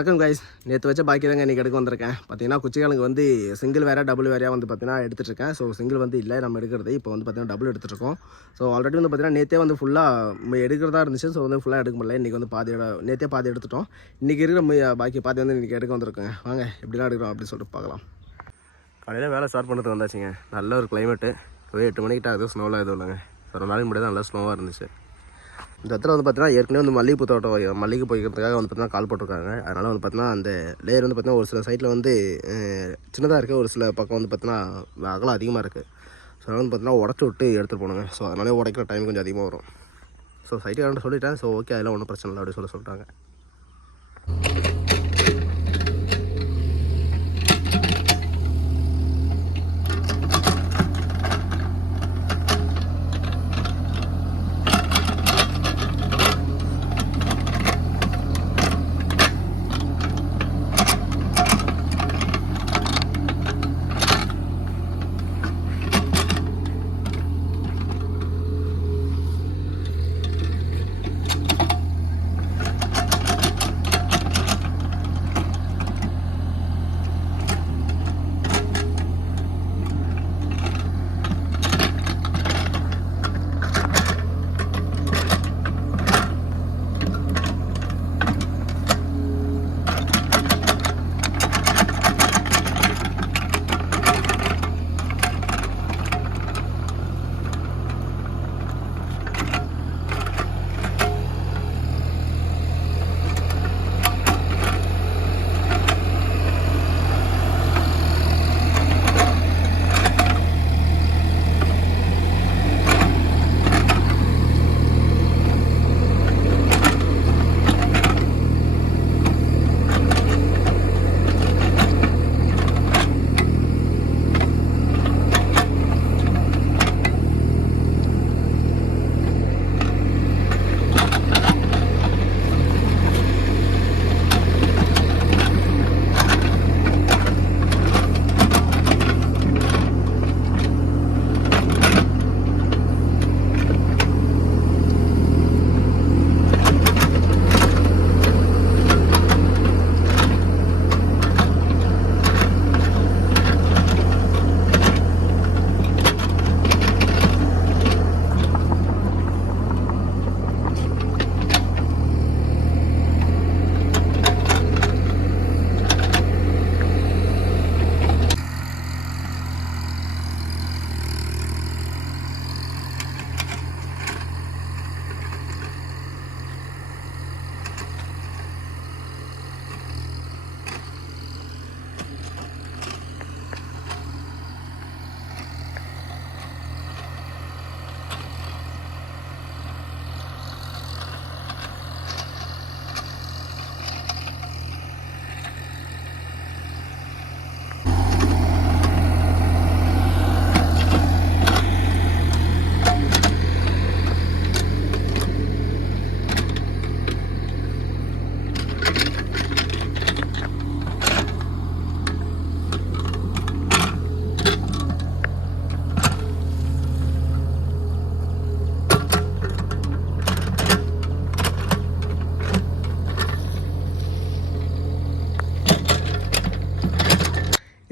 வணக்கம் கைஸ், நேற்று வச்ச பாக்கி தாங்க இன்றைக்கி எடுக்க வந்திருக்கேன். பார்த்தீங்கன்னா குச்சிக்காலுக்கு வந்து சிங்கிள் வேறு டபுள் வேறையாக வந்து பார்த்தீங்கன்னா எடுத்துகிட்ருக்கேன். ஸோ சிங்கிள் வந்து இல்லை நம்ம எடுக்கிறது, இப்போ வந்து பார்த்தீங்கன்னா டபுள் எடுத்துகிட்ருக்கோம். ஸோ ஆல்ரெடி வந்து பார்த்தீங்கன்னா நேற்றே வந்து ஃபுல்லாக எடுக்கிறதா இருந்துச்சு. ஸோ வந்து ஃபுல்லாக எடுக்க முடியல. இன்றைக்கி வந்து நேற்றே பாதி எடுத்துட்டோம். இன்றைக்கி இருக்கிற பாக்கி பாதி வந்து இன்றைக்கி எடுக்க வந்திருக்கோங்க. வாங்க எப்படிலாம் எடுக்கிறோம் அப்படின்னு சொல்லிட்டு பார்க்கலாம். காலையில் வேலை ஸ்டார்ட் பண்ணுறது வந்தாச்சுங்க. நல்ல ஒரு கிளைமேட்டு. 8 மணிக்கிட்ட ஆகுது. ஸ்னோலாம் எதுவும் இல்லைங்க. ஒரு நாளைக்கு முன்னாடி தான் நல்லா ஸ்னோவாக இருந்துச்சு. இந்த இடத்துல வந்து பார்த்தீங்கன்னா ஏற்கனவே வந்து மல்லிகைப்பூ தோட்டம் மல்லிகை போய்க்கிறதுக்காக வந்து பார்த்தீங்கன்னா கால் போட்டிருக்காங்க. அதனால் வந்து பார்த்தீங்கன்னா அந்த லேயர் வந்து பார்த்தீங்கன்னா ஒரு சில சைட்டில் வந்து சின்னதாக இருக்குது, ஒரு சில பக்கம் வந்து பார்த்தீங்கன்னா அகலம் அதிகமாக இருக்குது. ஸோ அதனால் வந்து பார்த்தீங்கன்னா உடச்சி விட்டு எடுத்துகிட்டு போனாங்க. ஸோ அதனாலே உடைக்கிற டைம் கொஞ்சம் அதிகமாக வரும். ஸோ சைட்டுக்காரன்ட்டு சொல்லிட்டேன். ஸோ ஓகே, அதெல்லாம் ஒன்றும் பிரச்சனை இல்லை அப்படின்னு சொல்லிட்டாங்க.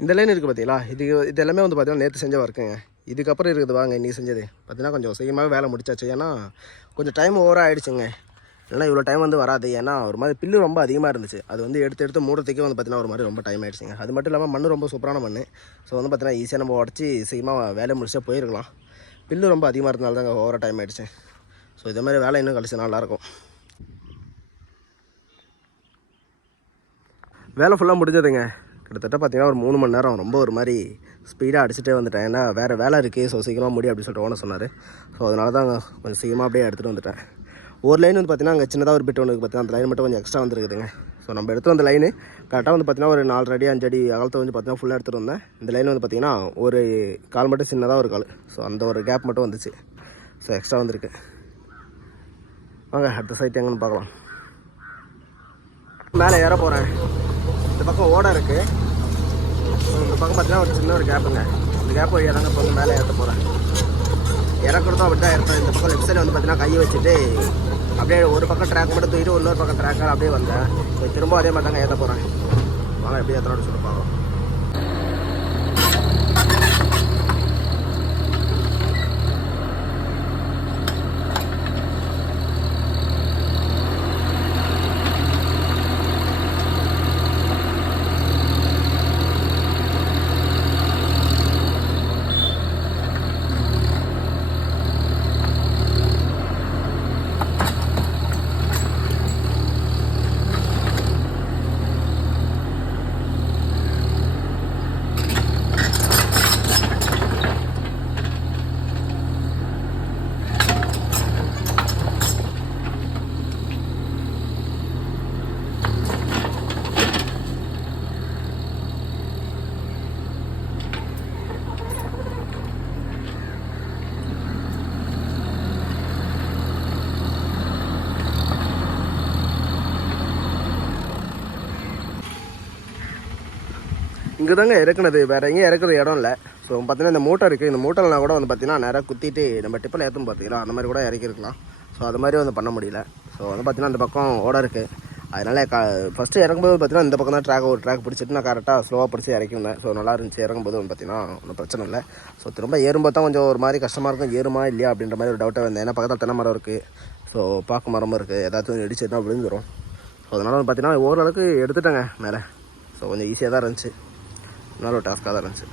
இந்த லைன் இருக்குது பார்த்தீங்களா, இது எல்லாமே வந்து பார்த்தீங்கன்னா நேற்று செஞ்ச ஒர்க்குங்க. இதுக்கப்புறம் இருக்குது வாங்க இன்றைக்கி செஞ்சது பார்த்தீங்கன்னா கொஞ்சம் சீக்கிரமாகவே வேலை முடிச்சாச்சு. ஏன்னா கொஞ்சம் டைம் ஓவராக ஆகிடுச்சுங்க. இல்லைனா இவ்வளோ டைம் வந்து வராது. ஏன்னா ஒரு மாதிரி பில்லு ரொம்ப அதிகமாக இருந்துச்சு. அது வந்து எடுத்து மூடுறதுக்கே வந்து பார்த்தீங்கன்னா ஒரு மாதிரி ரொம்ப டைம் ஆகிடுச்சுங்க. அது மட்டும் இல்லாமல் மண் ரொம்ப சூப்பரான மண். ஸோ வந்து பார்த்தீங்கன்னா ஈஸியாக நம்ம உடச்சி சீக்கிரமாக வேலை முடிச்சா போயிருக்கலாம். பில்லு ரொம்ப அதிகமாக இருந்தனால தாங்க ஓவராக டைம் ஆகிடுச்சு. ஸோ இதே மாதிரி வேலை இன்னும் கழிச்சு நல்லாயிருக்கும். வேலை ஃபுல்லாக முடிஞ்சதுங்க. கிட்டத்தட்ட பார்த்தீங்கன்னா ஒரு 3 மணி நேரம் ரொம்ப ஒரு மாதிரி ஸ்பீடாக அடிச்சுட்டே வந்துட்டேன். ஏன்னா வேறு வேலை இருக்குது, ஸோ சீக்கிரமாக முடி அப்படின்னு சொல்லிட்டு ஓனர் சொன்னார். ஸோ அதனால தான் கொஞ்சம் சீக்கிரமாக அப்படியே எடுத்துகிட்டு வந்துட்டேன். ஒரு லைன் வந்து பார்த்தீங்கன்னா அங்கே சின்னதாக ஒரு பிட் ஒன்று பார்த்தீங்கன்னா அந்த லைன் மட்டும் கொஞ்சம் எக்ஸ்ட்ரா வந்துருக்குதுங்க. ஸோ நம்ம எடுத்து வந்த லைனு கரெக்டாக வந்து பார்த்தீங்கன்னா ஒரு 4 அடி 5 அடி அகலத்தை வந்து பார்த்தீங்கன்னா ஃபுல்லாக எடுத்துகிட்டு வந்தேன். இந்த லைன் வந்து பார்த்தீங்கன்னா ஒரு கால் மட்டும் சின்னதாக ஒரு கால். ஸோ அந்த ஒரு கேப் மட்டும் வந்துச்சு. ஸோ எக்ஸ்ட்ரா வந்திருக்கு. வாங்க அடுத்த சைட் எங்கன்னு பார்க்கலாம். மேலே ஏற போகிறேன். இந்த பக்கம் ஓடை இருக்குது. இந்த பக்கம் பார்த்தீங்கன்னா ஒரு சின்ன ஒரு கேப்புங்க. இந்த கேப் வழியாக தாங்க இப்போ வந்து மேலே ஏற்ற போகிறேன். இறக்குறதும் அப்படி தான் இறப்பேன். இந்த பக்கம் லெஃப்ட் சைடு வந்து பார்த்தீங்கன்னா கையை வச்சுட்டு அப்படியே ஒரு பக்கம் ட்ராக் மட்டும் தூக்கிட்டு இன்னொரு பக்கம் ட்ராக்காக அப்படியே வந்தேன். ஸோ திரும்ப அதே மாதிரி தாங்க ஏற்ற போகிறேன். வாங்க எப்படி ஏற்றணும்னு சொல்லி பார்க்கலாம். இங்கே தாங்க இறக்குனது, வேறு எங்கேயும் இறக்குற இடம் இல்லை. ஸோ பார்த்தீங்கன்னா இந்த மூட்டை இருக்குது, இந்த மூட்டைலாம் கூட வந்து பார்த்தீங்கன்னா நேராக குத்திட்டு நம்ம டிப்பில் ஏற்றும் பார்த்தீங்களா, அந்த மாதிரி கூட இறக்கிருக்கலாம். ஸோ அது மாதிரி வந்து பண்ண முடியல. ஸோ வந்து பார்த்தீங்கன்னா இந்த பக்கம் ஓட இருக்குது. அதனால் ஃபஸ்ட்டு இறங்கும்போது பார்த்தீங்கன்னா இந்த பக்கம் தான் ஒரு ட்ராக் பிடிச்சிட்டு நான் கரெக்டாக ஸ்லோவாக பிடிச்சி இறக்கிருந்தேன். ஸோ நல்லா இருந்துச்சு. இறங்கும்போது வந்து பார்த்தீங்கன்னா ஒன்றும் பிரச்சனை இல்லை. ஸோ திரும்ப ஏறும்போது தான் கொஞ்சம் ஒரு மாதிரி கஷ்டமாக இருக்கும், ஏறுமா இல்லையா அப்படின்ற மாதிரி ஒரு டவுட்டாக வந்தேன். ஏன்னா பக்கத்தில் தென்னை மரம் இருக்குது, ஸோ பாக்கு மரமும் இருக்குது, ஏதாச்சும் இடிச்சுன்னா விழுந்துடும். ஸோ அதனால் வந்து பார்த்தீங்கன்னா ஓரளவுக்கு எடுத்துட்டேங்க மேலே. ஸோ கொஞ்சம் ஈஸியாக தான் இருந்துச்சு, நல்ல ஒரு டாஸ்க்காக தான் இருந்துச்சு.